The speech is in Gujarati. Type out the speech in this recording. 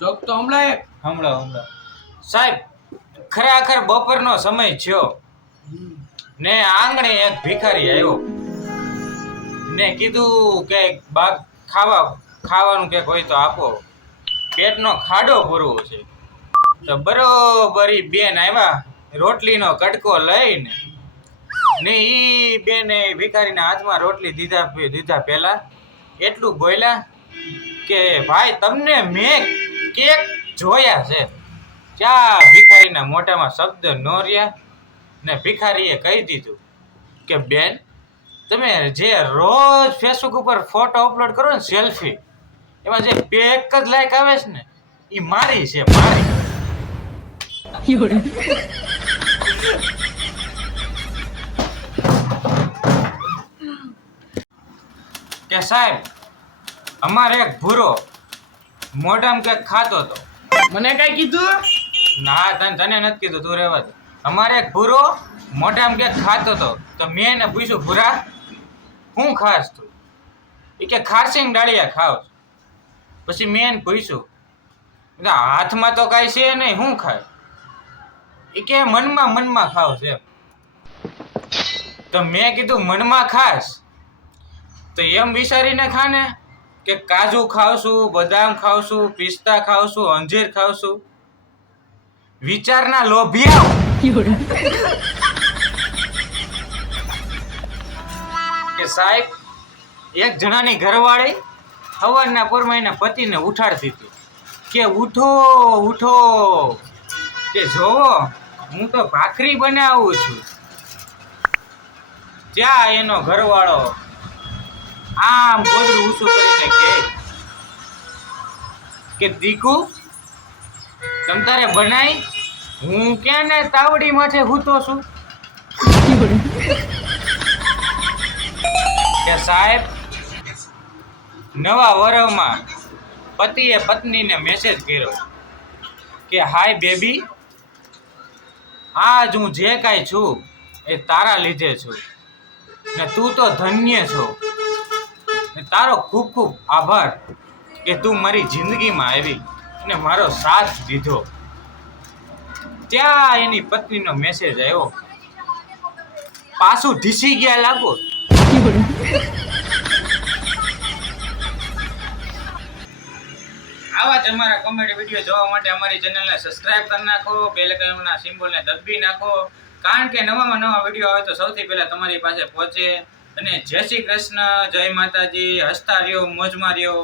જોક તો હમણાં એક હમણાં સાહેબ ખરેખર બપોરનો સમય થયો ને આંગણે એક ભિખારી આવ્યો ને કીધું કે બાગ ખાવાનું કે કોઈ તો આપો, પેટનો ખાડો પૂરવો છે. તો બરોબર ઈ બેન આવ્યા રોટલીનો કટકો લઈને ને ઈ બેને ભિખારીના હાથમાં રોટલી દીધા પહેલા એટલું બોલ્યા કે ભાઈ તમને મેં કેક જોયા છે. ક્યાં ભિખારીના મોઢામાં શબ્દ ન રહ્યા ને ભિખારીએ કહી દીધું કે બેન તમે જે રોજ ફેસબુક ઉપર ફોટો અપલોડ કરો ને સેલ્ફી, એમાં જે એક જ લાઈક આવે છે ને એ મારી છે, મારી. કે સાહેબ અમારે એક ભૂરો મોઢામાં કંઈક ખાતો હતો. મને કઈ કીધું? ના તને નથી કીધું, તું રહેવા દે. અમારે એક ભૂરો મોઢામાં કંઈક ખાતો હતો તો મેં એને પૂછ્યું ભૂરા શું ખાસ તું? એ કે ખારસિંગ ડાળિયા ખાવ. પછી મેં એને પૂછ્યું હાથમાં તો કાંઈ છે નહીં, શું ખાય? એ કે મનમાં ખાવ છે. તો મેં કીધું મનમાં ખાસ તો એમ વિચારીને ખાને કે કાજુ ખાવશું, બદામ ખાવશું, પિસ્તા ખાવશું, અંજીર ખાવશું. વિચારના લોભિયા. કે સાહેબ એક જણાની ઘરવાળી સવારના પોરમાં એના પતિને ઉઠાડતી હતી કે ઉઠો ઉઠો, કે જોવો હું તો ભાખરી બનાવું છું. ત્યાં એનો ઘરવાળો આમ ગોદડું ઊંચું કરીને કે દીકુ તમ તારે બનાય, હું ક્યાં ને તાવડી માથે હૂતો છું. કે સાહેબ નવા વર્ષમાં પતિએ પત્નીને મેસેજ કર્યો કે હાય બેબી, આજ હું જે કાંઈ છું એ તારા લીધે છું ને તું તો ધન્ય છો ને તારો ખૂબ ખૂબ આભાર કે તું મારી જિંદગીમાં આવી અને મારો સાથ દીધો. ત્યાં એની પત્નીનો મેસેજ આવ્યો, પાછું ઢીસી ગયા લાગો. આવા જ અમારા કોમેડી વિડીયો જોવા માટે અમારી ચેનલને સબસ્ક્રાઇબ કરી નાખો, બેલ આઇકનના સિમ્બોલને દબાવી નાખો, કારણ કે નવામાં નવા વિડીયો આવે તો સૌથી પહેલા તમારી પાસે પહોંચે. અને જય શ્રી કૃષ્ણ, જય માતાજી, હસતા રહ્યો, મોજમાં રહ્યો.